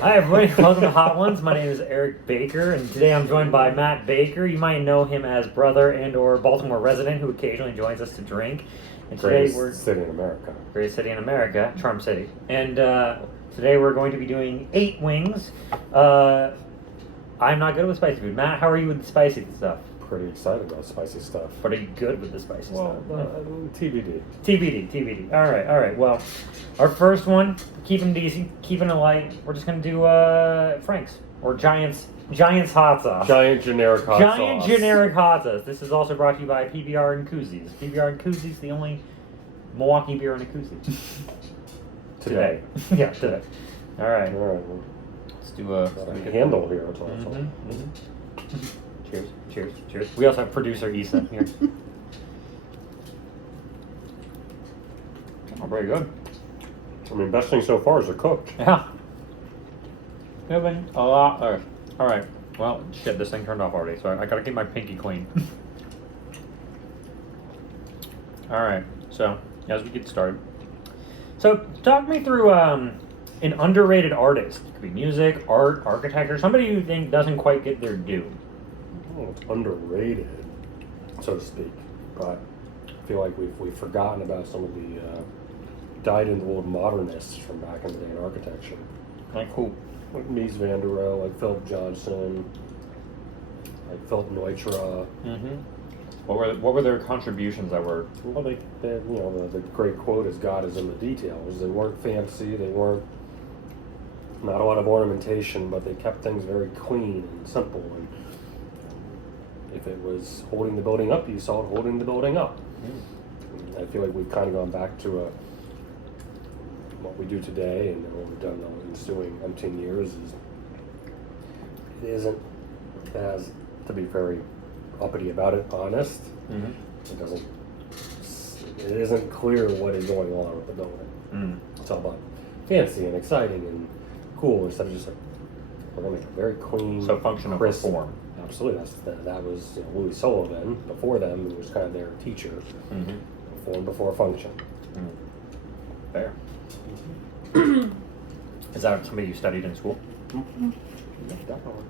Hi everybody, welcome to Hot Ones. My name is Eric Baker, and today I'm joined by Matt Baker. You might know him as brother and/or Baltimore resident who occasionally joins us to drink. And today Greatest city in America. Greatest city in America, Charm City. And today we're going to be doing 8 wings. I'm not good with spicy food. Matt, how are you with the spicy stuff? Pretty excited about spicy stuff. But are you good with the spicy stuff? TBD. TBD. All right. Well, our first one, keeping it easy, keeping it light. We're just gonna do Frank's or Giant's hot sauce. Giant generic hot sauce. Giant generic hot sauce. This is also brought to you by PBR and Koozies. PBR and Koozies, the only Milwaukee beer in a koozie. Today. Yeah, today. All right. Well, Let's do a handle here. It's also. Cheers. We also have producer Issa here. Oh, very good. I mean, best thing so far is they're cooked. Yeah. Feeling a lot. All right. Well, shit, this thing turned off already, so I gotta keep my pinky clean. All right. So as we get started, so talk me through an underrated artist. It could be music, art, architecture, somebody you think doesn't quite get their due. Oh, it's underrated, so to speak. But I feel like we've forgotten about some of the dyed-in-the-wool modernists from back in the day in architecture. Like who? Like Mies van der Rohe, like Philip Johnson, like Philip Neutra. Mm-hmm. What were their contributions that were? Well, they the great quote is "God is in the details." They weren't fancy. They weren't not a lot of ornamentation, but they kept things very clean and simple. And if it was holding the building up, you saw it holding the building up. I feel like we've kind of gone back to what we do today, and what we've done in the ensuing umpteen years is it isn't, as, to be very uppity about it, honest. Mm-hmm. It isn't clear what is going on with the building. It's all about fancy and exciting and cool instead of just like, we're going to make a very clean, So function over crisp form. Absolutely, that was Louis Sullivan. Before them, it was kind of their teacher. Form before function. Fair. Is that somebody you studied in school? Yeah, definitely.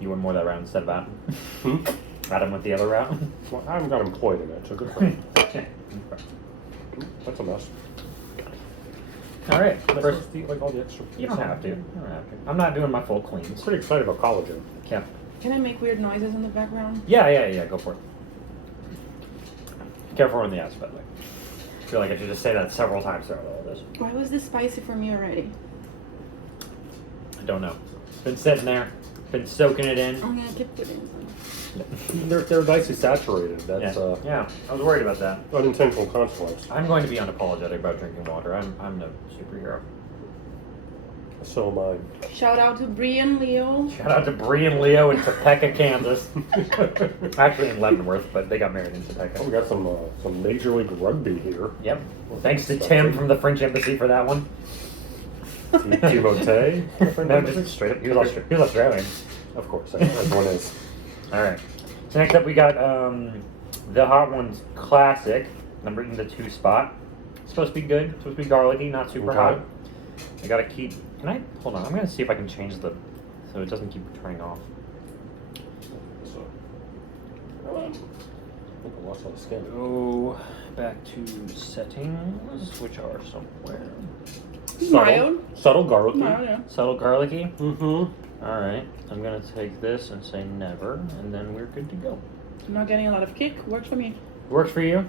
You went more that route instead of Adam? Adam went the other route? Well, I haven't got employed in it, so good for him. That's a mess. All right. First, eat like all the extra. You don't have to. I'm not doing my full cleans. Pretty excited about collagen. Yeah. Can I make weird noises in the background? Yeah. Go for it. Careful on the ass, by the way. I feel like I should just say that several times throughout all this. Why was this spicy for me already? I don't know. Been sitting there, been soaking it in. I'm gonna keep putting some. They're nicely saturated. That's Yeah, I was worried about that. unintentional consequence. I'm going to be unapologetic about drinking water. I'm no superhero. So am I. Shout out to Bree and Leo. Shout out to Bree and Leo in Topeka, Kansas. Actually in Leavenworth, but they got married in Topeka. Oh, we got some Major League Rugby here. Yep. Thanks to Tim from the French Embassy for that one. Timothée? No, just straight up. He was Australian. Of course, everyone is. All right. So next up we got the Hot Ones Classic, number in the 2 spot. It's supposed to be good. It's supposed to be garlicky, not super hot. I gotta keep. Hold on? I'm gonna see if I can change so it doesn't keep turning off. So, I think I lost all the skin. Go back to settings, which are somewhere. Mild. Subtle garlicky. Mild, yeah. Subtle garlicky. Mm-hmm. All right. I'm gonna take this and say never, and then we're good to go. I'm not getting a lot of kick. Works for me. Works for you?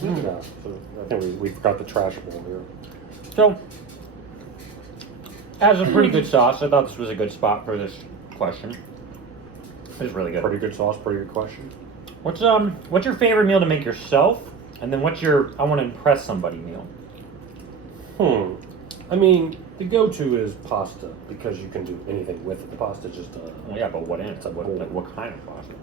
Yeah. So I think we forgot the trash bowl here. So, as a pretty good sauce, I thought this was a good spot for this question. It's really good. Pretty good sauce. Pretty good question. What's your favorite meal to make yourself? And then what's your I want to impress somebody meal? I mean, the go-to is pasta because you can do anything with it. The pasta is just Well, yeah, but what in it? What kind of pasta?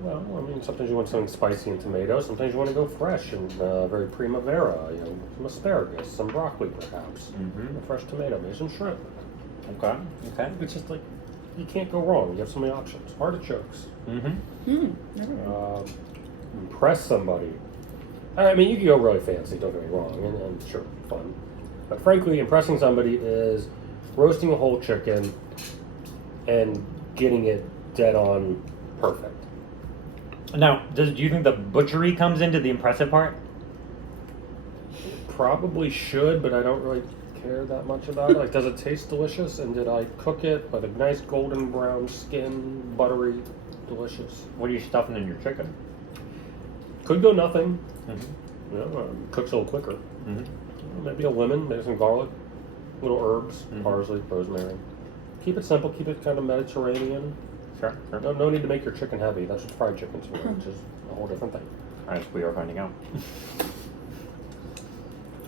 well, I mean, sometimes you want something spicy and tomato. Sometimes you want to go fresh and very primavera. Some asparagus, some broccoli, perhaps. A fresh tomato, maybe some shrimp. Okay. It's just like you can't go wrong. You have so many options. Artichokes. Impress somebody. I mean, you can go really fancy. Don't get me wrong, and sure, fun. But frankly, impressing somebody is roasting a whole chicken and getting it dead on perfect. Now, do you think the butchery comes into the impressive part? Probably should, but I don't really care that much about it. Like, does it taste delicious? And did I cook it with a nice golden brown skin, buttery, delicious? What are you stuffing in your chicken? Could go nothing. Mm-hmm. You know, cooks a little quicker. Mm-hmm. Maybe a lemon, maybe some garlic, little herbs, Mhm. parsley, rosemary. Keep it simple. Keep it kind of Mediterranean. Sure. No need to make your chicken heavy. That's what fried chicken's for, which is a whole different thing. As we are finding out.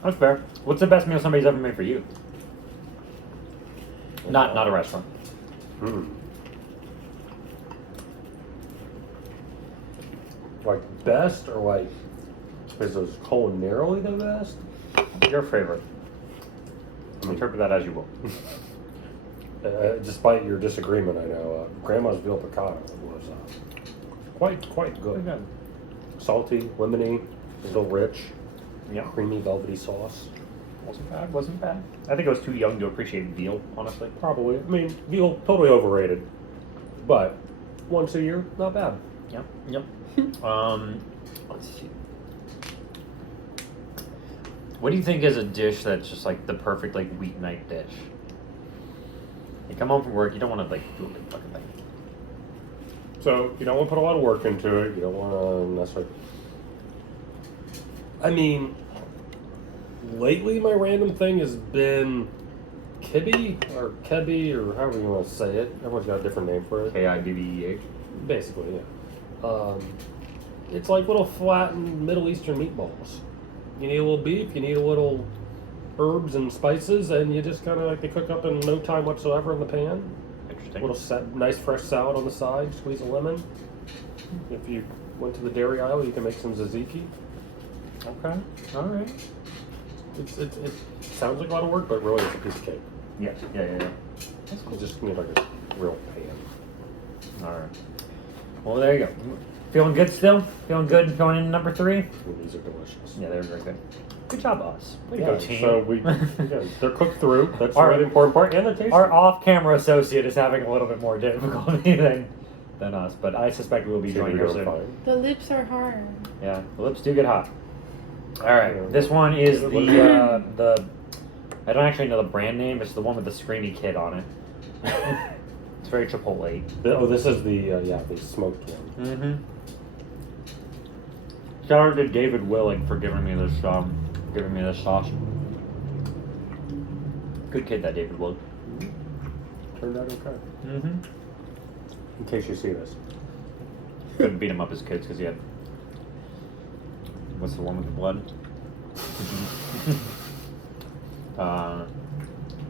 That's fair. What's the best meal somebody's ever made for you? Not a restaurant. Like best, or like is those culinarily the best? Your favorite. Interpret that as you will. Despite your disagreement, I know Grandma's veal piccata was quite good. Good. Salty, lemony, a little rich, Yeah. creamy, velvety sauce. Wasn't bad. I think I was too young to appreciate veal, honestly. Probably. I mean, veal totally overrated, but once a year, not bad. Yep. Let's see. What do you think is a dish that's just like the perfect like weeknight dish? You come home from work, you don't want to like do a big fucking thing. So you don't want to put a lot of work into it. You don't want to necessarily. I mean, lately my random thing has been kibbe or kebi or however you want to say it. Everyone's got a different name for it. Kibbeh. Basically, yeah. It's like little flattened Middle Eastern meatballs. You need a little beef. You need a little herbs and spices, and you just kind of like they cook up in no time whatsoever in the pan. Interesting. Nice fresh salad on the side. Squeeze a lemon. If you went to the dairy aisle, you can make some tzatziki. Okay. All right. It sounds like a lot of work, but really it's a piece of cake. Yes. Yeah. That's cool. You just need like a real pan. All right. Well, there you go. Feeling good still? Feeling good going into number 3? And these are delicious. Yeah, they were very good. Good job, us. Way to Yeah, go, team. so again, they're cooked through. That's Our- the important part, and they're tasty. Our off-camera associate is having a little bit more difficulty than us, but I suspect we'll be joining her soon. The lips are hard. Yeah, the lips do get hot. All right, Yeah. this one is the I don't actually know the brand name. It's the one with the screamy kid on it. It's very Chipotle. This is the smoked one. Mm-hmm. Shout out to David Willing for giving me this sauce. Good kid, that David Willing. Turned out okay. Mm-hmm. In case you see this. Couldn't beat him up as kids because he had. What's the one with the blood?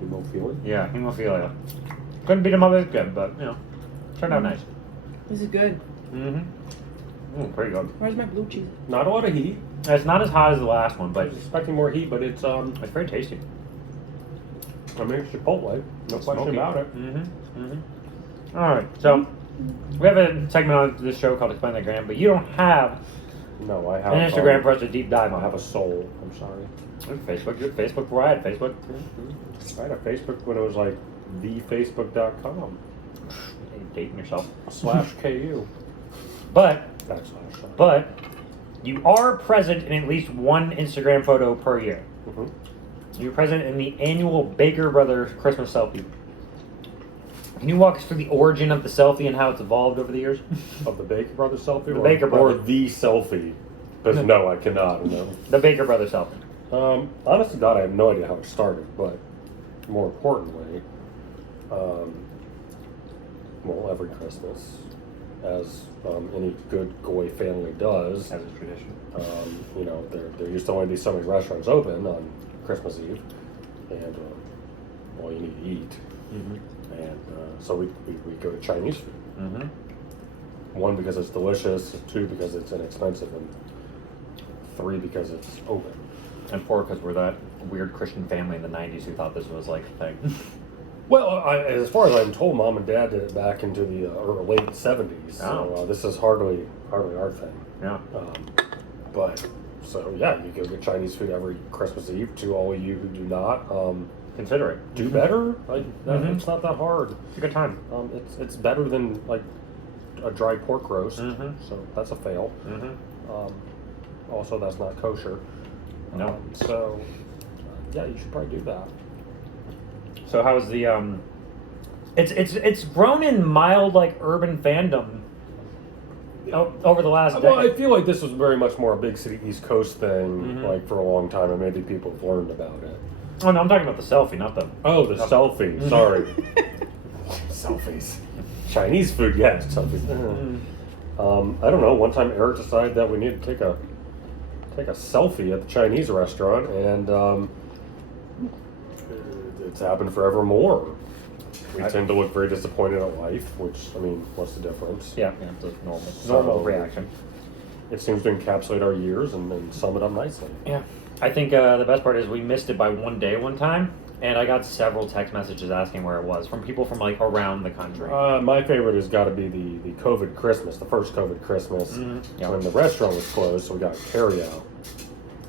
Hemophilia? Yeah, hemophilia. Couldn't beat him up as kid, but turned out nice. This is good. Mm-hmm. Pretty good. Where's my blue cheese? Not a lot of heat. It's not as hot as the last one, I but was expecting more heat, but it's very tasty. I mean, it's Chipotle. No question about it. Mm-hmm. All right, so we have a segment on this show called Explain That Gram, but you don't have No, I have an Instagram for us to deep dive I on. have a soul. I'm sorry. Facebook. You're Facebook before I had Facebook. I had a Facebook when it was like thefacebook.com You're dating yourself. /KU. But /. But you are present in at least one Instagram photo per year. Mhm. You're present in the annual Baker Brothers Christmas selfie. Can you walk us through the origin of the selfie and how it's evolved over the years? Of the Baker Brothers selfie? The or, Baker Or Brothers. the selfie? Because no, I cannot. No. The Baker Brothers selfie. Honest to God, I have no idea how it started, but more importantly, every Christmas, as any good Goy family does, As a tradition. there used to only be so many restaurants open on Christmas Eve, and you need to eat, Mm-hmm. and so we go to Chinese food. Mm-hmm. One, because it's delicious, 2, because it's inexpensive, and 3, because it's open. And 4, because we're that weird Christian family in the 90s who thought this was like a thing. Well, as far as I'm told, Mom and Dad did it back into the late 70s. So this is hardly our thing. Yeah. You go get Chinese food every Christmas Eve. To all of you who do not, consider it. do better. Like Mhm. it's not that hard. It's a good time. It's better than like a dry pork roast. Mhm. So that's a fail. Mm-hmm. Also, that's not kosher. No. So yeah, you should probably do that. So how's the It's grown in mild like urban fandom over the last Well, I decade. feel like this was very much more a big city East Coast thing, Mhm. like for a long time, and maybe people have learned about it. Oh no, I'm talking about the selfie, not the. Oh, the selfie. Mhm. Sorry, selfies. Chinese food, yes, selfies. I don't know. One time, Eric decided that we need to take a selfie at the Chinese restaurant, and it's happened forevermore. We tend to look very disappointed at life, which, I mean, what's the difference? Yeah, it's a normal So- reaction. It seems to encapsulate our years and sum it up nicely. Yeah, I think the best part is we missed it by one day one time, and I got several text messages asking where it was from people from like around the country. My favorite has got to be the COVID Christmas, the first COVID Christmas, Yeah. when the restaurant was closed, so we got carry out.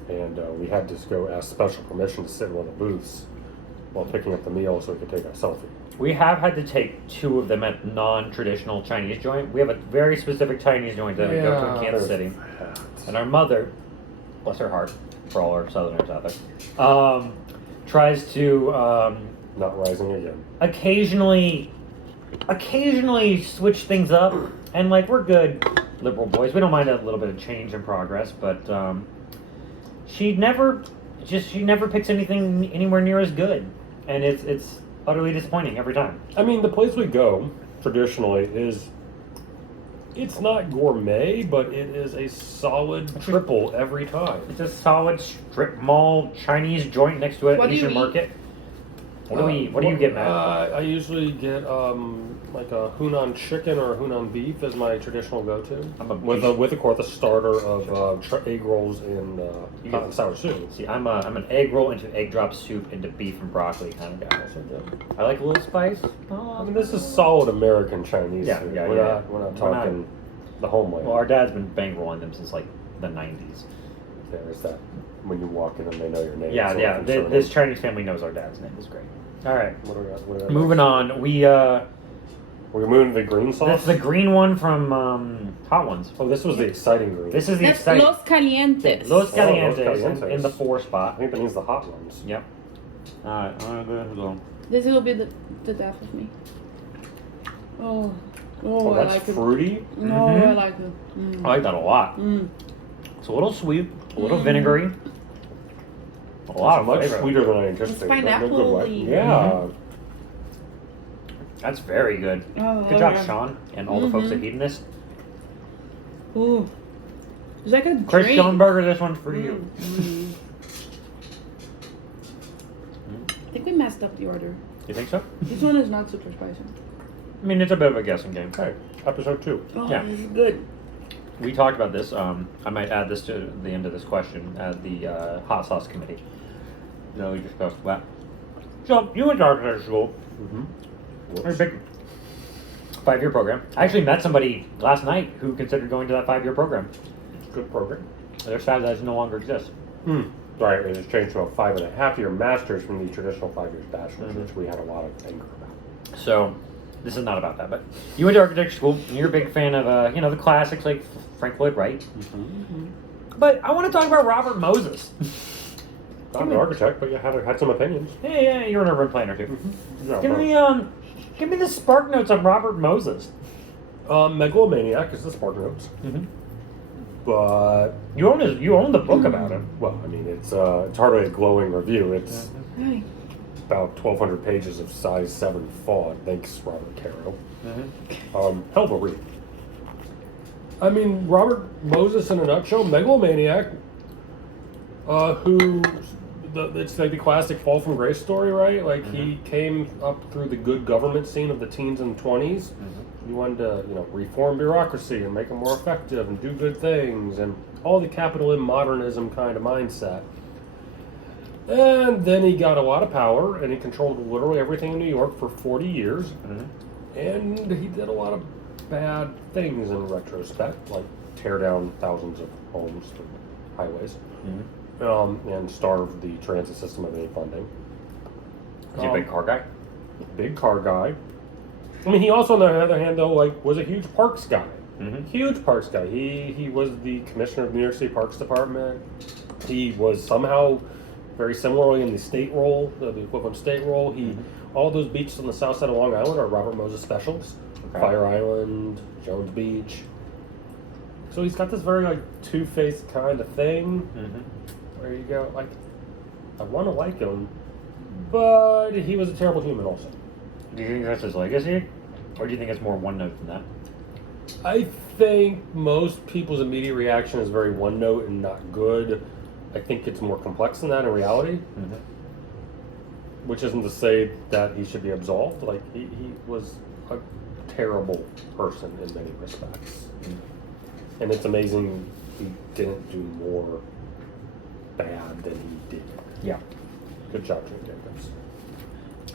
And we had to go ask special permission to sit in one of the booths while picking up the meal so we could take our selfie. We have had to take two of them at non-traditional Chinese joint. We have a very specific Chinese joint that we go to in Kansas City. And our mother, bless her heart, for all our Southerners out there, tries to Not rising again. occasionally switch things up. And like we're good liberal boys, we don't mind a little bit of change and progress, but she never picks anything anywhere near as good, and it's utterly disappointing every time. I mean, the place we go traditionally it's not gourmet, but it is a solid triple every time. It's a solid strip mall Chinese joint next to an What do you Asian eat? market. What do you get, Matt? I usually get like a Hunan chicken or a Hunan beef as my traditional go-to. I'm a with of course a starter of egg rolls and hot and sour soup. See, I'm an egg roll into egg drop soup into beef and broccoli kind of guy. I like a little spice. I mean, this is solid American Chinese Yeah, food. yeah, We're yeah. not We're not- talking the homeland. Well, our dad's been bang rolling them since like the 90s. There's that when you walk in and they know your name. Yeah, it's a yeah. little concerning. This Chinese family knows our dad's name. It's great. All right, What do we moving on. We're moving to the green sauce. That's the green one from Hot Ones. Oh, this was the exciting green. This is the That's exciting Los Calientes. Los Oh, Los Calientes, Calientes. in the 4 I spot. think that means the hot ones. Yep. All right, I'm gonna go. This will be the death of me. Oh, Oh, I that's like it. fruity. No, Mhm. I like it. Mm. I like that a lot. Mm. It's a little sweet, a little vinegary. A lot of much flavor. sweeter than I anticipated. but in a good way. pineapple-y. Yeah. That's very good. Oh, Good job, yeah. Sean, and all the folks at Hedonist. Ooh. It's like a Chris drink. Schoenberger, this one's for you. Mm. I think we messed up the order. You think so? This one is not super spicy. I mean, it's a bit of a guessing game. Okay. Episode 2. Oh, Yeah. this is good. We talked about this. I might add this to the end of this question at the hot sauce committee. We discussed that. So, you went to architecture school. Very big 5-year program. I actually met somebody last night who considered going to that 5-year program. Good program. They're sad that it no longer exists. Right, it has changed to a 5.5-year master's from the traditional 5 years bachelor's, Mhm. which we had a lot of anger about. So, this is not about that, but you went to architecture school, and you're a big fan of, the classics like Frank Lloyd Wright. But I want to talk about Robert Moses. I'm an architect, but you had some opinions. Yeah, you're an urban planner too. Yeah, Give me the spark notes on Robert Moses. Megalomaniac is the spark notes, but You own the book about him. well, I mean, it's hardly a glowing review. It's Hi. about 1,200 pages of size 7 font. Thanks, Robert Caro. Hell of a read. I mean, Robert Moses in a nutshell, megalomaniac, it's like the classic fall from grace story, right? Like he came up through the good government scene of the teens and 20s. He wanted to, reform bureaucracy and make it more effective and do good things and all the capital M modernism kind of mindset. And then he got a lot of power and he controlled literally everything in New York for 40 years. And he did a lot of bad things in retrospect, like tear down thousands of homes and highways, and starve the transit system of any funding. Is he a big car guy? Big car guy. I mean, he also, on the other hand, though, like, was a huge parks guy. Mm-hmm. Huge parks guy. He was the commissioner of the New York City Parks Department. He was somehow very similarly in the state role, the equivalent state role. He all those beaches on the south side of Long Island are Robert Moses specials. Okay. Fire Island, Jones Beach. So he's got this very like two-faced kind of thing. Mm-hmm. Where you go, like, I want to like him, but he was a terrible human also. Do you think that's his legacy? Or do you think it's more one note than that? I think most people's immediate reaction is very one note and not good. I think it's more complex than that in reality. Mm-hmm. Which isn't to say that he should be absolved. Like, he was a terrible person in many respects. Mm-hmm. And it's amazing he didn't do more bad than he did. Yeah. Good job, Jim Jacobs.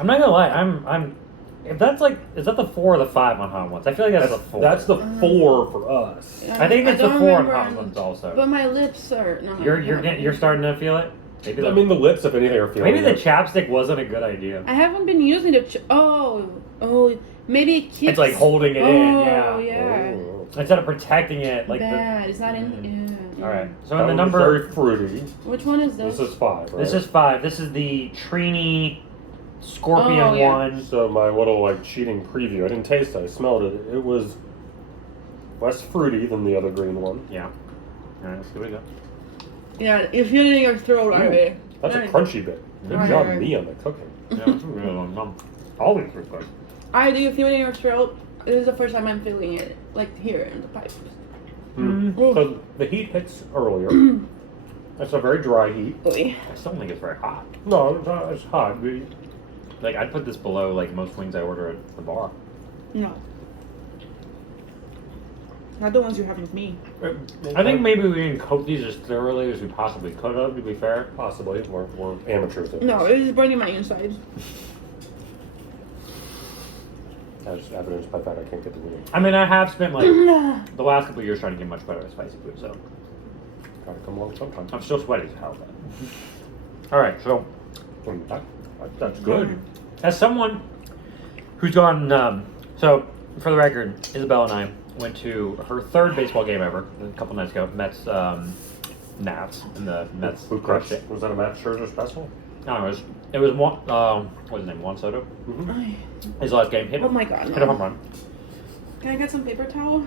I'm not gonna lie, I'm if that's like, is that the 4 or the 5 on Hot Ones? I feel like that's the 4. That's the 4 for us. Yeah, I think it's the don't 4 on remember Hot Ones also. But my lips are no. You're starting to feel it? Maybe I mean, the lips, if anything, are feeling maybe the it. chapstick wasn't a good idea. I haven't been using the. Maybe it keeps. It's like holding it in, yeah. Oh yeah. Oh. Instead of protecting it, like Bad. It's not in. Yeah. All right. So That in the was number, very fruity. Which one is this? This is 5, right? this is 5. This is the Trini Scorpion Oh, yeah. one. So my little like cheating preview. I didn't taste it. I smelled it. It was less fruity than the other green one. Yeah. All right. Let's see what we got. Yeah, if you're in your throat, Ooh, alright. That's a crunchy bit. Good Right, job, right. me on the cooking. Yeah, that's a really long time. All these are good. I do feel it in your throat. This is the first time I'm feeling it, like here in the pipe. So the heat hits earlier. That's a very dry heat. Oy. I still don't think it's very hot. No, it's not. It's hot. Like I'd put this below like most wings I order at the bar. No. Not the ones you have with me. I think maybe we didn't coat these as thoroughly as we possibly could have. To be fair, possibly we're amateurs. At No, this. it is burning my insides. As evidenced by that, I can't get the wing. I mean, I have spent like the last couple of years trying to get much better at spicy food, so Gotta come along sometime. I'm still sweaty as hell. But all right, so That's good. as someone who's gone, so for the record, Isabella and I went to her 3rd baseball game ever a couple nights ago. Mets, Nats, and the Mets Who crushed it? Was that a Matt Scherzer special? I don't know. It was one. What was his name? Juan Soto. Mm-hmm. His last game hit. Oh my god, Hit a no. home run. Can I get some paper towel?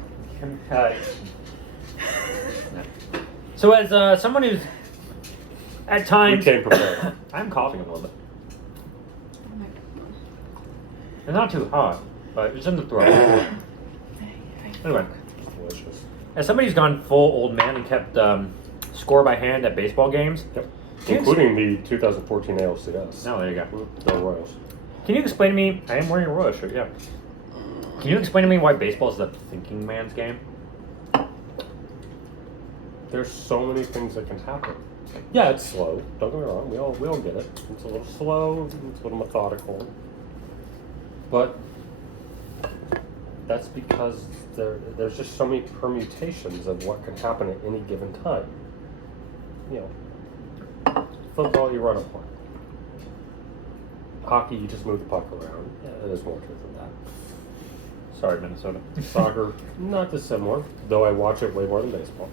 So as someone who's at We times, came prepared. I'm coughing a little bit. Oh my god. It's not too hot, but it's in the throat. Anyway, Delicious. as somebody who's gone full old man and kept score by hand at baseball games, Yep. Can you Including the 2014 ALCS. no, there you go. The Royals. Can you explain to me? I am wearing a Royal shirt, yeah. Can you explain to me why baseball is the thinking man's game? There's so many things that can happen. Yeah, it's slow. Don't get me wrong. We all get it. It's a little slow. It's a little methodical. But that's because there's just so many permutations of what can happen at any given time. You know, football, you run a play. Hockey, you just move the puck around. Yeah, there's more to it than that. Sorry, Minnesota. Soccer, not dissimilar, though I watch it way more than baseball.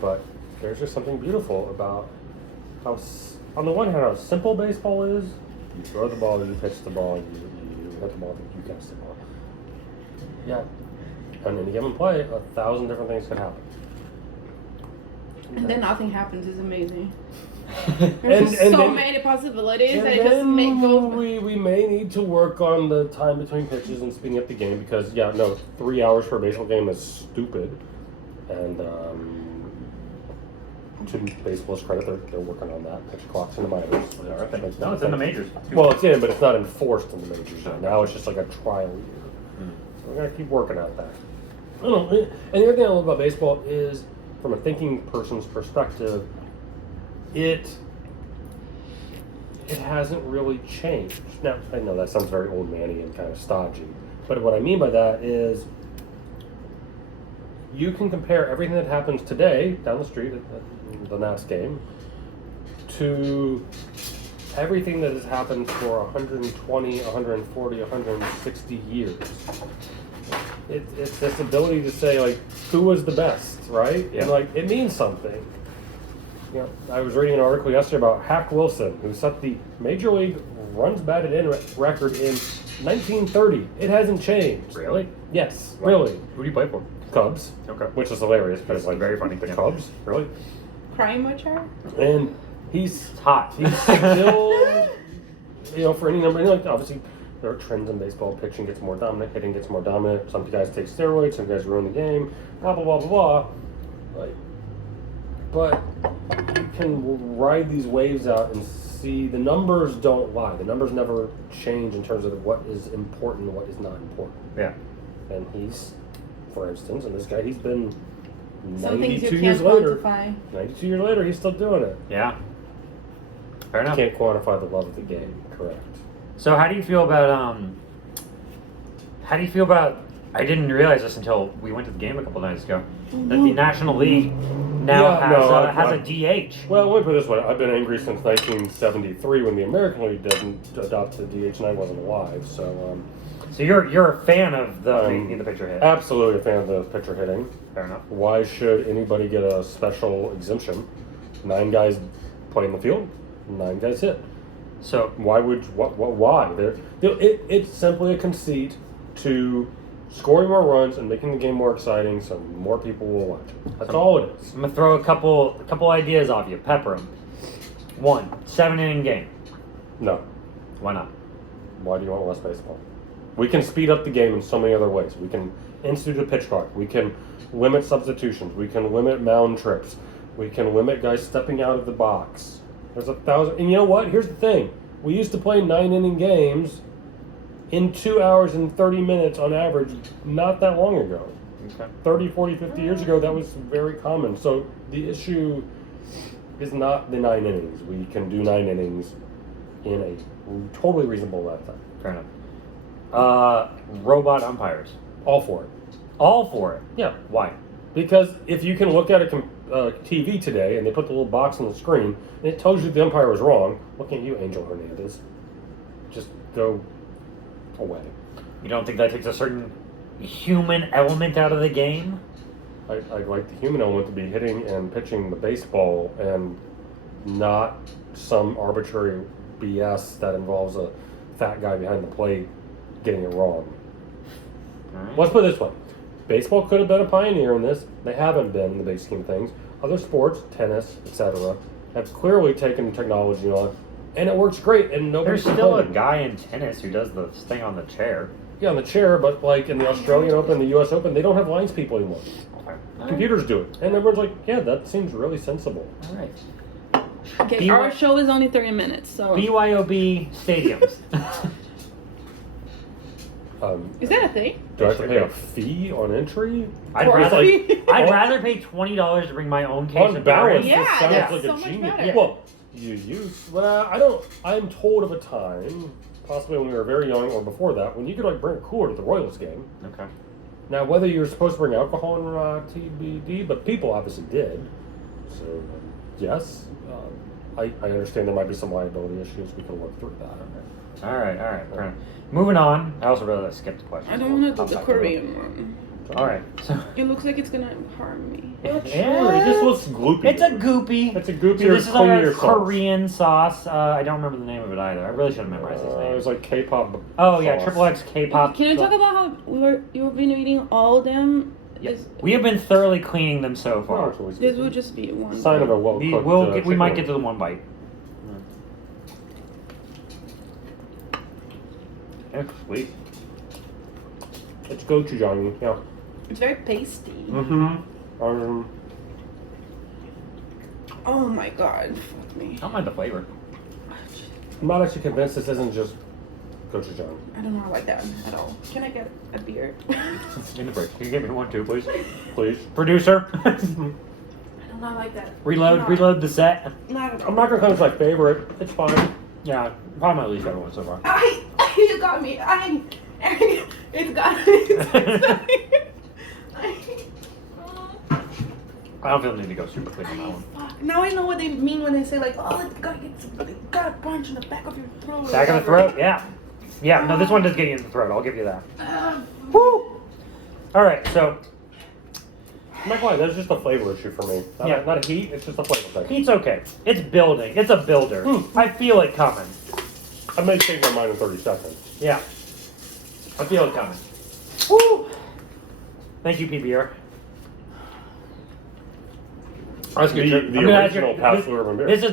But there's just something beautiful about how, on the one hand, how simple baseball is. You throw the ball, you pitch the ball, you hit the ball, you catch the ball. Yeah, on any given play, 1,000 different things could happen. And then nothing happens is amazing. And- There's just and so then- many possibilities And that it just then make go. we may need to work on the time between pitches and speeding up the game because 3 hours for a baseball game is stupid. And to baseball's credit, they're working on that. Pitch clocks in the minors. No, it's in the majors. Well, it's in, but it's not enforced in the majors yet. Now it's just like a trial year. So we're gonna keep working at that. I don't know. And the other thing I love about baseball is, from a thinking person's perspective, it hasn't really changed. Now, I know that sounds very old manny and kind of stodgy, but what I mean by that is you can compare everything that happens today down the street at the Nats game to everything that has happened for 120, 140, 160 years. It's this ability to say, like, who was the best, right? Yeah. And, like, it means something. You know, I was reading an article yesterday about Hack Wilson, who set the Major League runs batted in record in 1930. It hasn't changed. Really? Yes, Wow. really. Who do you play for? Cubs. Okay. Which is hilarious because, That's like, very funny. the Yeah. Cubs, really? Crying much, her? And he's It's hot. he's still, you know, for any number, like, obviously, there are trends in baseball. Pitching gets more dominant, hitting gets more dominant. Some guys take steroids, some guys ruin the game, blah, blah, blah, blah, blah. Like, but you can ride these waves out and see the numbers don't lie. The numbers never change in terms of what is important and what is not important. Yeah. And he's, for instance, and this guy, he's been Some things 92 you years can't later. quantify. 92 years later, he's still doing it. Yeah. Fair enough. Can't quantify the love of the game, correct. So how do you feel about I didn't realize this until we went to the game a couple nights ago, that the National League now Yeah, has no, a DH. Well, let me put it this way. I've been angry since 1973 when the American League didn't adopt the DH and I wasn't alive, so So you're a fan of the pitcher hit. absolutely a fan of the pitcher hitting. Fair enough. Why should anybody get a special exemption? 9 guys play in the field, 9 guys hit. So Why would why? It's simply a conceit to scoring more runs and making the game more exciting, so more people will watch it. That's all it is. I'm gonna throw a couple ideas off you. Pepper 'em. 1, 7-inning game. No. Why not? Why do you want less baseball? We can speed up the game in so many other ways. We can institute a pitch clock. We can limit substitutions. We can limit mound trips. We can limit guys stepping out of the box. There's 1,000. And you know what? Here's the thing. We used to play 9-inning games in 2 hours and 30 minutes on average not that long ago. Okay. 30, 40, 50 years ago, that was very common. So the issue is not the 9 innings. We can do 9 innings in a totally reasonable lifetime. Fair enough. Robot umpires. All for it. All for it. Yeah. Why? Because if you can look at a TV today and they put the little box on the screen and it tells you the umpire was wrong, look at you, Angel Hernandez. Just go away. You don't think that takes a certain human element out of the game? I'd like the human element to be hitting and pitching the baseball and not some arbitrary BS that involves a fat guy behind the plate getting it wrong. Alright. Let's put it this way. Baseball could have been a pioneer in this. They haven't been in the big scheme of things. Other sports, tennis, etc., have clearly taken technology on, and it works great. And nobody's There's still a complaining. guy in tennis who does the thing on the chair. Yeah, on the chair, but like in the Australian Open, the U.S. Open, they don't have lines people anymore. Computers do it, and everyone's like, "Yeah, that seems really sensible." All right. Okay, our show is only 30 minutes, so. BYOB stadiums. Is that a thing? Do I have to pay a fee on entry? I'd Or rather free? I'd pay $20 to bring my own case On of balance, beer. Yeah, this sounds that's like so a much genius. better. Yeah. Well, you use. Well, I don't. I'm told of a time, possibly when we were very young or before that, when you could like bring a cooler to the Royals game. Okay. Now, whether you're supposed to bring alcohol in TBD, but people obviously did. So, yes, I understand there might be some liability issues. We can work through that. All right. Fair enough. Moving on. I also realized I skipped the question. I don't want to I'll do the back it up. Korean one. All right. So It looks like it's gonna harm me. Sure, it just looks gloopy. it's a goopy. It's a goopy So or this is cleaner a sauce. Korean sauce. I don't remember the name of it either. I really should have memorized his It name. was like K-pop. Oh yeah, sauce. Triple X K-pop. Can we talk about how you've been eating all of them? Yeah. Is- We have been thoroughly cleaning them so Oh, far. it's always This good. will just be one. Sign of a well-cooked. We might chicken. get to the one bite. It's sweet. It's gochujang. Yeah. It's very pasty. Mm-hmm. Oh my god, fuck me. I don't mind the flavor. I'm not actually convinced this isn't just gochujang. I don't know I like that at all. Can I get a beer? In the fridge. Can you give me one too, please? Please. Producer. I do not like that. Reload the set. Not at all. I'm not gonna claim it's my favorite. It's fine. Yeah, probably my least favorite one so far. You got me. It's got me. I don't feel the need to go super clean on that one. Fuck. Now I know what they mean when they say like, oh, you gotta punch in the back of your throat. Back of the throat, yeah. Yeah, no, this one does get you in the throat. I'll give you that. Woo! All right, so I'm not gonna lie, that's just a flavor issue for me. Not a heat, it's just a flavor thing. heat's okay. It's building. It's a builder. I feel it coming. I may change my mind in 30 seconds. Yeah. I feel it coming. Woo! Thank you, PBR. That's good. The original Pabst Blue Ribbon beer. This is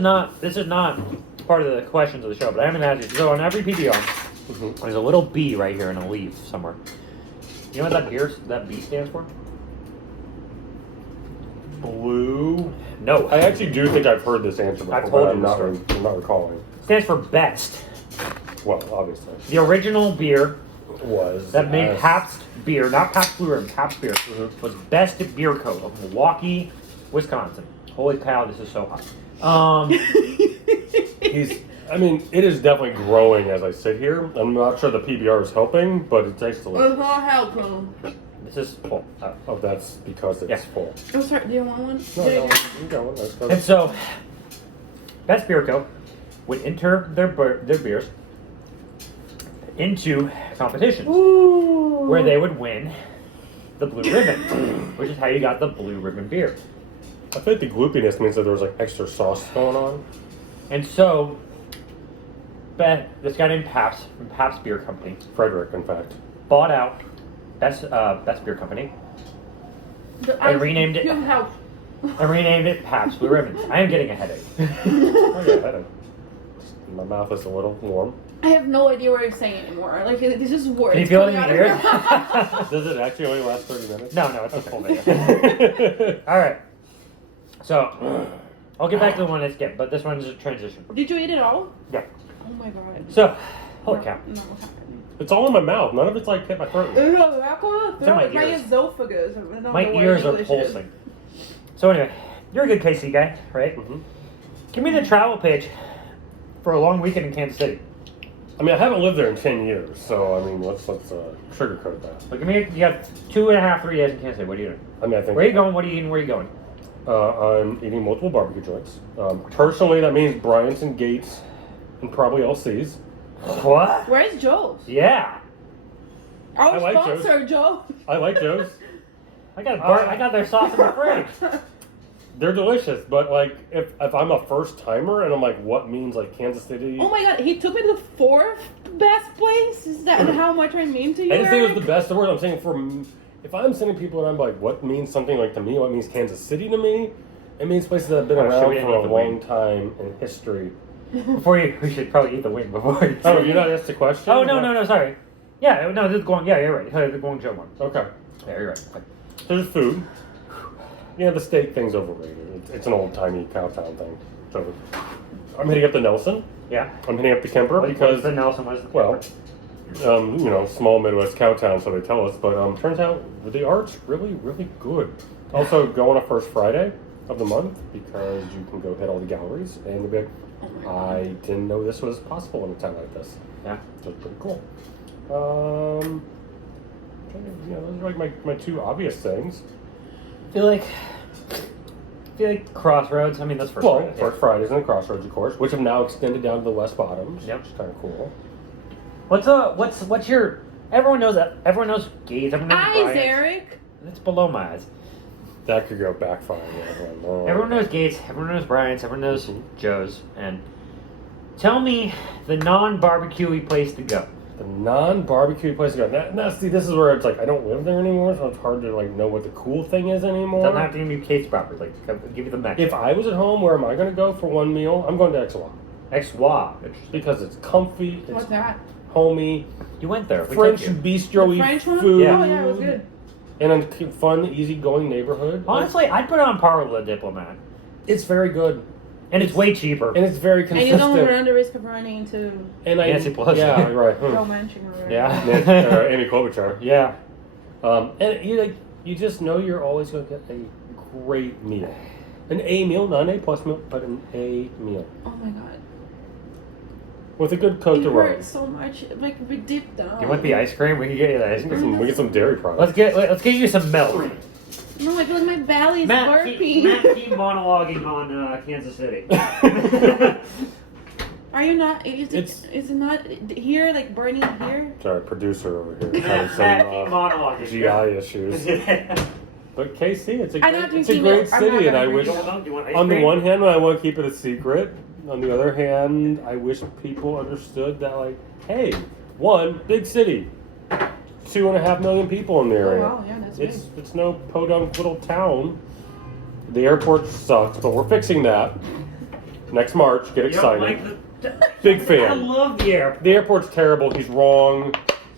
not part of the questions of the show, but I'm gonna ask you. So on every PBR, there's a little B right here in a leaf somewhere. You know what that B stands for? Blue. No. I actually do think I've heard this answer before, I've told but you I'm not recalling. Stands for best. Well, obviously. The original beer Was that made Pabst beer, not Pabst Blue Ribbon, Pabst beer, was Best Beer Co. of Milwaukee, Wisconsin. Holy cow, this is so hot. I mean, it is definitely growing as I sit here. I'm not sure the PBR is helping, but it tastes delicious. It's not helpful. This is full. Oh, that's because it's full. I'm sorry, do you want one? No, you got one. That's good. And so, Best Beer Co. would enter their beers into competitions where they would win the Blue Ribbon, which is how you got the Blue Ribbon beer. I think the gloopiness means that there was like extra sauce going on. And so, this guy named Pabst from Pabst Beer Company, Frederick, in fact, bought out Best Beer Company and renamed it. And renamed it Pabst Blue Ribbon. I am getting a headache. I got a headache. My mouth is a little warm. I have no idea what you're saying anymore. Like, this is words. Can you feel it in coming your out of ears? Does it actually only last 30 minutes? No, it's a full minute. All right. So, I'll get back to the one I skipped, but this one is a transition. Did you eat it all? Yeah. Oh my god. So, holy cow. No. It's all in my mouth. None of it's like hit my throat. It's in my ears. esophagus. I don't know My what ears are English is. pulsing. So anyway, you're a good KC guy, right? Mm-hmm. Give me the travel page for a long weekend in Kansas City. I mean, I haven't lived there in 10 years, so I mean, let's sugarcoat that. Like, you got 2.5, 3 days in Kansas City. What are you doing? I mean, I think. Where are you going? What are you eating? Where are you going? I'm eating multiple barbecue joints. Personally, that means Bryant's and Gates, and probably LC's. What? Where's Joe's? Yeah. Our I like sponsor, Joe. I like those. I got their sauce in the fridge. They're delicious, but like if I'm a first timer and I'm like, what means like Kansas City? Oh my god, he took me to the 4th best place? Is that how much I mean to you? I didn't say it was Eric? the best of words. I'm saying if I'm sending people and I'm like, what means something like to me? What means Kansas City to me? It means places that have been around for a long time in history. We should probably eat the wing before you. Oh, you're not asked the question? Oh no, sorry. Yeah, no, this is Guang. Yeah, you're right. The Guangzhou one. Okay. Yeah, you're right. Okay. There's food. Yeah, the steak thing's overrated. It's an old-timey cowtown thing. So I'm hitting up the Nelson. Yeah. I'm hitting up the Kemper because the Nelson was the Kemper? small Midwest cowtown, so they tell us. But turns out the art's really, really good. Also, go on a first Friday of the month because you can go hit all the galleries and you'll be like, I didn't know this was possible in a town like this. Yeah. So it's pretty cool. Those are like my two obvious things. I feel like Crossroads. I mean, that's first. Well, Friday. First Fridays and the Crossroads, of course, which have now extended down to the West Bottoms. Yep. Which is kind of cool. What's your? Everyone knows that. Everyone knows Gates. Everyone knows Eyes, Bryant's. Eric. It's below my eyes. That could go backfire. Everyone knows Gates. Everyone knows Bryant's. Everyone knows Joe's. And tell me the non-barbecuey place to go. The non-barbecue place to go. Now, see, this is where it's like I don't live there anymore, so it's hard to like know what the cool thing is anymore. Doesn't have to give you Kate's property. Like, give you the mech. If I was at home, where am I going to go for one meal? I'm going to XY. XY. Because it's comfy, it's What's that? homey, You went there. We French took you. bistro-y The French one? food. Yeah. Oh yeah, it was good. In a fun, easygoing neighborhood. Honestly, I'd put it on par with the Diplomat. It's very good. And it's way cheaper. And it's very And consistent. you don't run the risk of running into Nancy Pelosi. Yeah, right. Joe Manchin already. Yeah. Amy Klobuchar. Yeah. And you just know you're always going to get a great meal. An A meal, not an A plus meal, but an A meal. Oh my god. With a good Cote It de hurts Rose. so much. Like we deep down. You want the ice cream? We can get you the ice cream. We get some dairy products. Let's get you some milk. No, I feel like my belly's Matt, burping. keep monologuing on Kansas City. Are you not? Is It's- it not here, like burning here? Sorry, producer over here having Matt, some keep monologuing. GI issues. But KC, it's a I'm not it's a drinking great it. I'm city, not and I gonna wish. drink Do you want ice On the cream? one hand, I want to keep it a secret. On the other hand, I wish people understood that, like, hey, one big city, 2.5 million people in the Oh area. wow, yeah, that's big. It's no podunk little town. The airport sucks, but we're fixing that next March. Get You don't excited. like Big I fan. love the airport. The airport's terrible. He's wrong.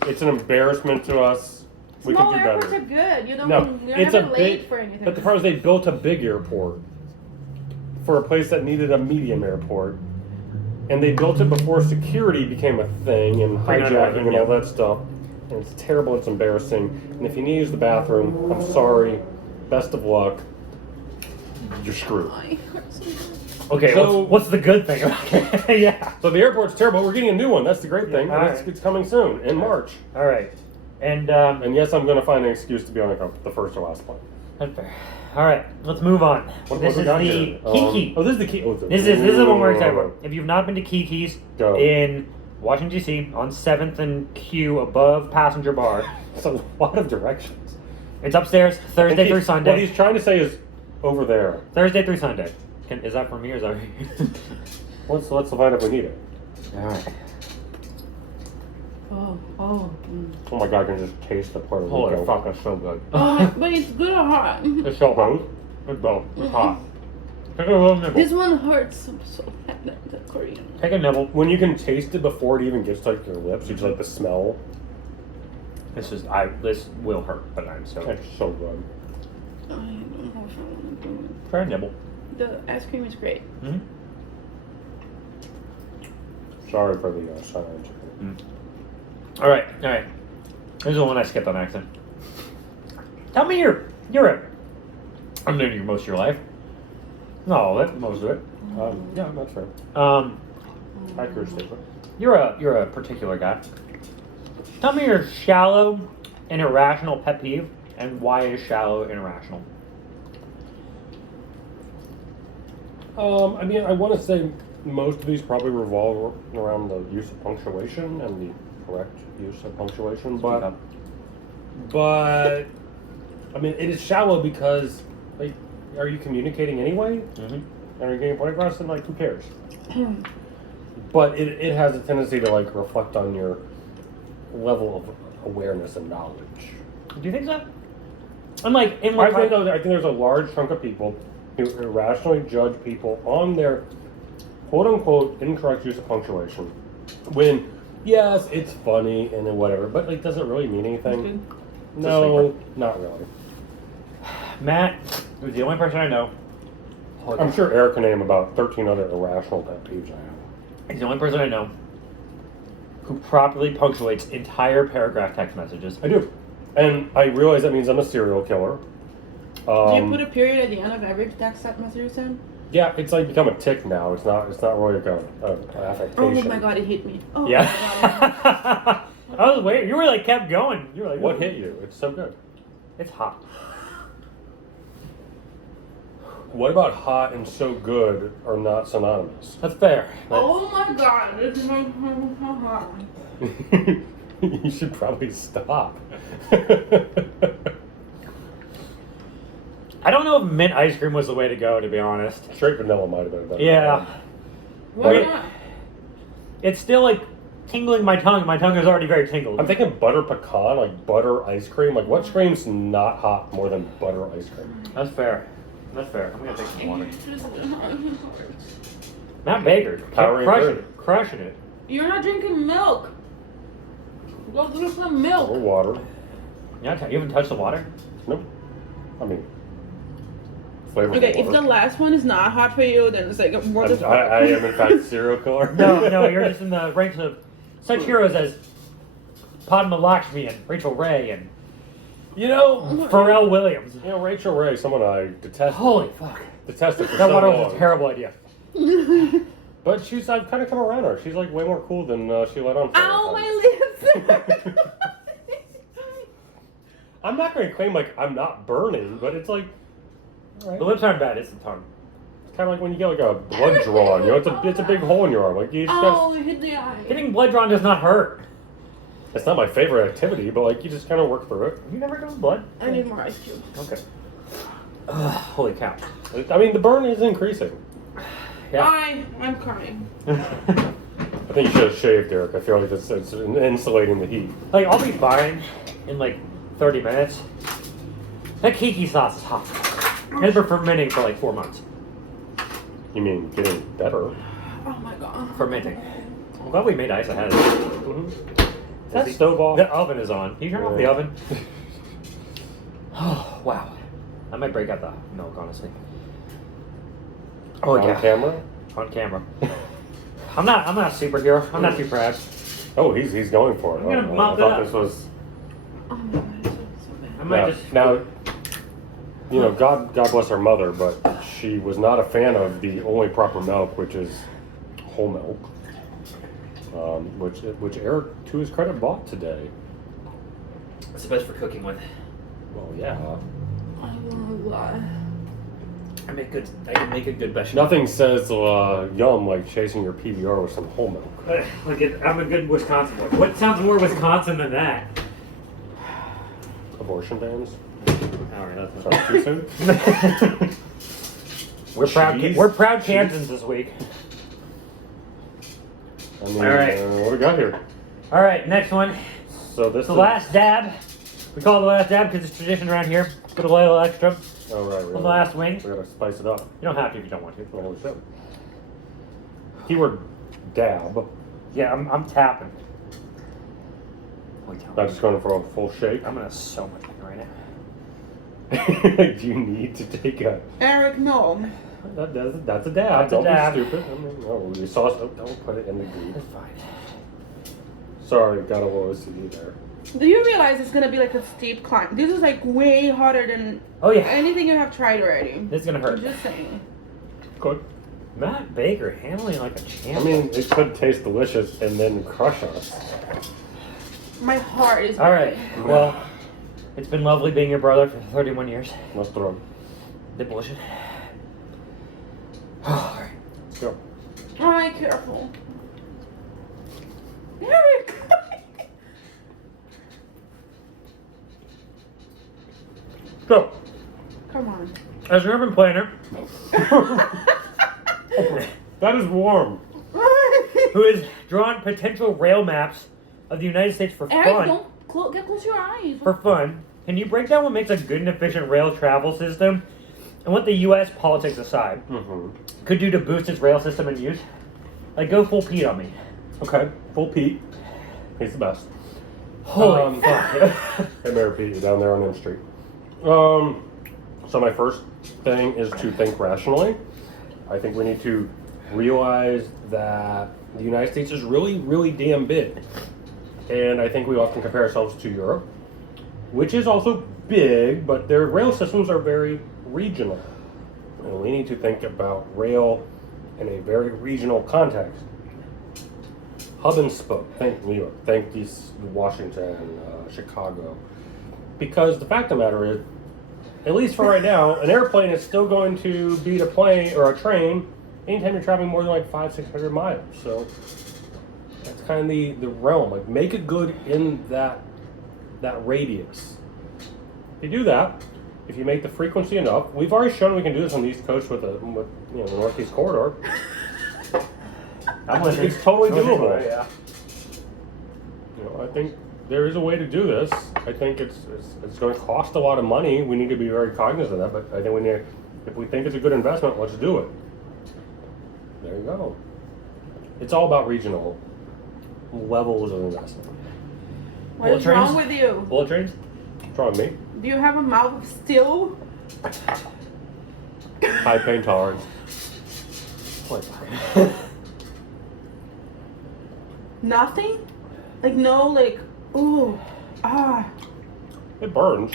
It's an embarrassment to us. We Small can do airports better. are good. You don't. No, You're it's never a late big. for anything. But the problem is they built a big airport for a place that needed a medium airport, and they built it before security became a thing and hijacking and all that stuff. And it's terrible. It's embarrassing. And if you need to use the bathroom, I'm sorry. Best of luck. You're screwed. I hurt so bad. Okay, So- what's the good thing about it? Yeah. So the airport's terrible. We're getting a new one. That's the great thing. Yeah, And alright. it's coming soon in March. All right. And And yes, I'm going to find an excuse to be on the first or last plane. that's fair. All right, let's move on. What This we is got the here? Kiki. Oh, this is the key. Oh, This is the one we're excited about. If you've not been to Kiki's Go. in Washington D.C. on 7th and Q above Passenger Bar, It's a lot of directions. it's upstairs Thursday through What Sunday. he's trying to say is over there. Thursday through Sunday. Is that for me or is that for you? Let's find if we need it. All right. Oh. Oh my god, I can just taste the Puerto Holy Rico. fuck, that's so good. Oh, but it's good or hot? It's so hot. It's both. It's hot. Take a little nibble. This one hurts so bad. The Korean. Take a nibble. When you can taste it before it even gets to like your lips, you just like the smell. This will hurt, but I'm so. It's so good. I don't know if I want to do Try a nibble. it. The ice cream is great. Mm-hmm. Sorry for the silence. All right. This is the one I skipped on accident. Tell me I'm known you most of your life. Not all of it, most of it. Yeah, that's fair. Accurate statement. You're a particular guy. Tell me your shallow and irrational pet peeve, and why is shallow and irrational? I mean, I want to say most of these probably revolve around the use of punctuation and the correct use of punctuation, but I mean, it is shallow because, like, are you communicating anyway? Mm-hmm. Are you getting a point across? And like, who cares? But it has a tendency to like reflect on your level of awareness and knowledge. Do you think so? I'm like, I think there's a large chunk of people who irrationally judge people on their quote unquote incorrect use of punctuation. When yes, it's funny and then whatever, but like, does it really mean anything? No, not really. Matt, who's the only person I know. I'm sure Eric can name about 13 other irrational pet peeves I have. He's the only person I know who properly punctuates entire paragraph text messages. I do. And I realize that means I'm a serial killer. Do you put a period at the end of every text message you send? Yeah, it's like become a tick now. It's not really like an affectation. Oh my god, it hit me. Oh Yeah. my god. I was waiting. You were like kept going. You were like, What hit you? It's so good. It's hot. What about hot and so good are not synonymous? That's fair. Oh my god, this is my hard. You should probably stop. I don't know if mint ice cream was the way to go, to be honest. Straight vanilla might have been better. Yeah. Why Wait. not? It's still like tingling my tongue. My tongue is already very tingled. I'm thinking butter pecan, like butter ice cream. Like what screams not hot more than butter ice cream? That's fair. That's fair. I'm gonna take some water. This is hard. Matt Baker, Power crushing it. You're not drinking milk. Go drink some milk. Or water. Yeah, you haven't touched the water. Nope. I mean, flavorful Okay, if water. the last one is not hot for you, then it's like what the fuck? I am in fact a serial killer. No, you're just in the ranks of such heroes as Padma Lakshmi and Rachel Ray and You know, Pharrell Williams. Rachel Ray, someone I detest. Holy fuck! Detested for That so water long. was a terrible idea. But I've kind of come around her. She's like way more cool than she let on. For Ow, my lips! I'm not going to claim like I'm not burning, but it's like, all right. The lips aren't bad. It's the tongue. It's kind of like when you get like a blood drawn. You know, it's a big hole in your arm. Like you just Oh, it hit the eye. Getting blood drawn does not hurt. it's not my favorite activity, but like you just kind of work through it. You never done blood? I need more ice cubes. Okay. Holy cow. I mean, the burn is increasing. Yeah. I'm crying. I think you should have shaved, Eric. I feel like it's insulating the heat. Like, I'll be fine in like 30 minutes. That kiki sauce is hot. It's been fermenting for like 4 months. You mean getting better? Oh my god. Fermenting. I'm glad we made ice ahead of it. Mm-hmm. That stove off. The oven is on. Can you turn off the Yeah. oven? Oh, wow. I might break out the milk, honestly. Oh, yeah. On camera? On camera. I'm not a superhero. I'm not too proud. Oh, he's going for it. I'm gonna Oh, mop I it thought up. this was. Oh my god, it's so bad. I might just. Now, you know, God bless our mother, but she was not a fan of the only proper milk, which is whole milk, which Eric, to his credit, bought today. It's the best for cooking with. Well, yeah. I don't know why. I can make a good vegetable. Nothing says yum like chasing your PBR with some whole milk. I'm a good Wisconsin boy. What sounds more Wisconsin than that? Abortion bans. Alright, that's Sorry, too soon. Cheese? We're proud Kansans this week. I mean, All right. what do we got here? Alright, next one. So this The is last dab. We call it the last dab because it's tradition around here. Put a little extra Oh right, on the last wing. We gotta spice it up. You don't have to if you don't want to. Well, we should. Keyword dab. Yeah, I'm tapping. Holy cow. Not just going for a full shake. I'm gonna so much right now. Do you need to take a? Eric, no. That's a dab. That's a Don't dab. be stupid. I mean, no, you sauce. Don't put it in the grease. It's fine. Sorry, got a little OCD there. Do you realize it's gonna be like a steep climb? This is like way harder than Oh yeah. anything you have tried already. This is gonna hurt. I'm just saying. Good. Matt Baker handling like a champ. I mean, it could taste delicious and then crush us. My heart is. All right. Well, it's been lovely being your brother for 31 years. Let's throw. The bullshit. All right. Let's go. Alright, careful. Eric! So, Come on. as an urban planner That is warm. who has drawn potential rail maps of the United States for Eric, fun, don't get close to your eyes. can you break down what makes a good and efficient rail travel system and what the U.S. politics aside Mm-hmm. could do to boost its rail system and use? Like, go full Pete on me. Okay. Full Pete. He's the best. Holy fuck. Hey, Mayor Pete, you're down there on M Street. So my first thing is to think rationally. I think we need to realize that the United States is really, really damn big. And I think we often compare ourselves to Europe, which is also big, but their rail systems are very regional. And we need to think about rail in a very regional context. Hub and spoke. Think New York. Think Washington, Chicago. Because the fact of the matter is, at least for right now, an airplane is still going to beat a plane or a train anytime you're traveling more than like 500-600 miles. So that's kind of the realm. Like, make it good in that radius. If you do that, if you make the frequency enough, we've already shown we can do this on the East Coast with the Northeast Corridor. It's totally doable. Yeah. I think there is a way to do this. I think it's going to cost a lot of money. We need to be very cognizant of that. But I think if we think it's a good investment, let's do it. There you go. It's all about regional levels of investment. What is Bullet wrong trains? with you? Bullet trains? What's wrong with me? Do you have a mouth of steel? High pain tolerance. Holy fuck. Nothing? Like no, like ooh, ah. It burns.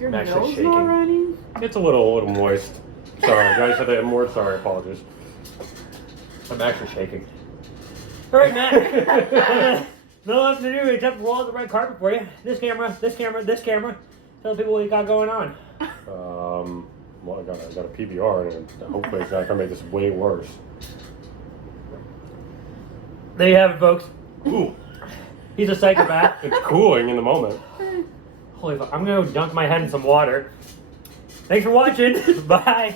Your I'm actually nose shaking. not running? It's a little moist. Sorry, guys. Said I'm more sorry. Apologies. I'm actually shaking. All right, Matt. left to do except roll out the red carpet for you. This camera, this camera, this camera. Tell people what you got going on. Well, I got a PBR, and hopefully it's not gonna make this way worse. There you have it, folks. Ooh. He's a psychopath. It's cooling in the moment. Holy fuck. I'm gonna go dunk my head in some water. Thanks for watching. Bye.